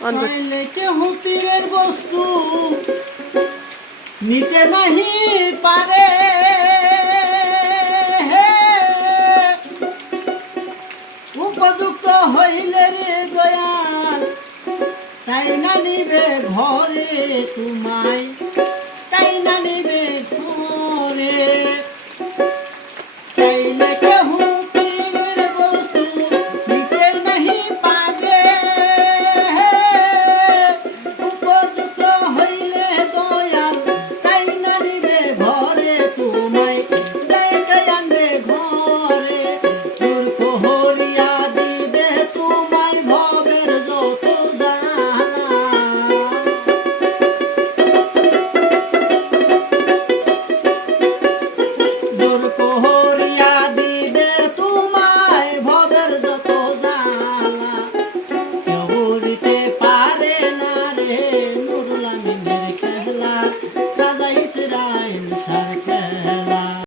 চাইলে কেহ পীরের বস্তু নিতে নাহি পারে, উপযুক্ত হইলে রে দয়াল তাই না নিবে ঘরে তোমায়, তাই না নিবে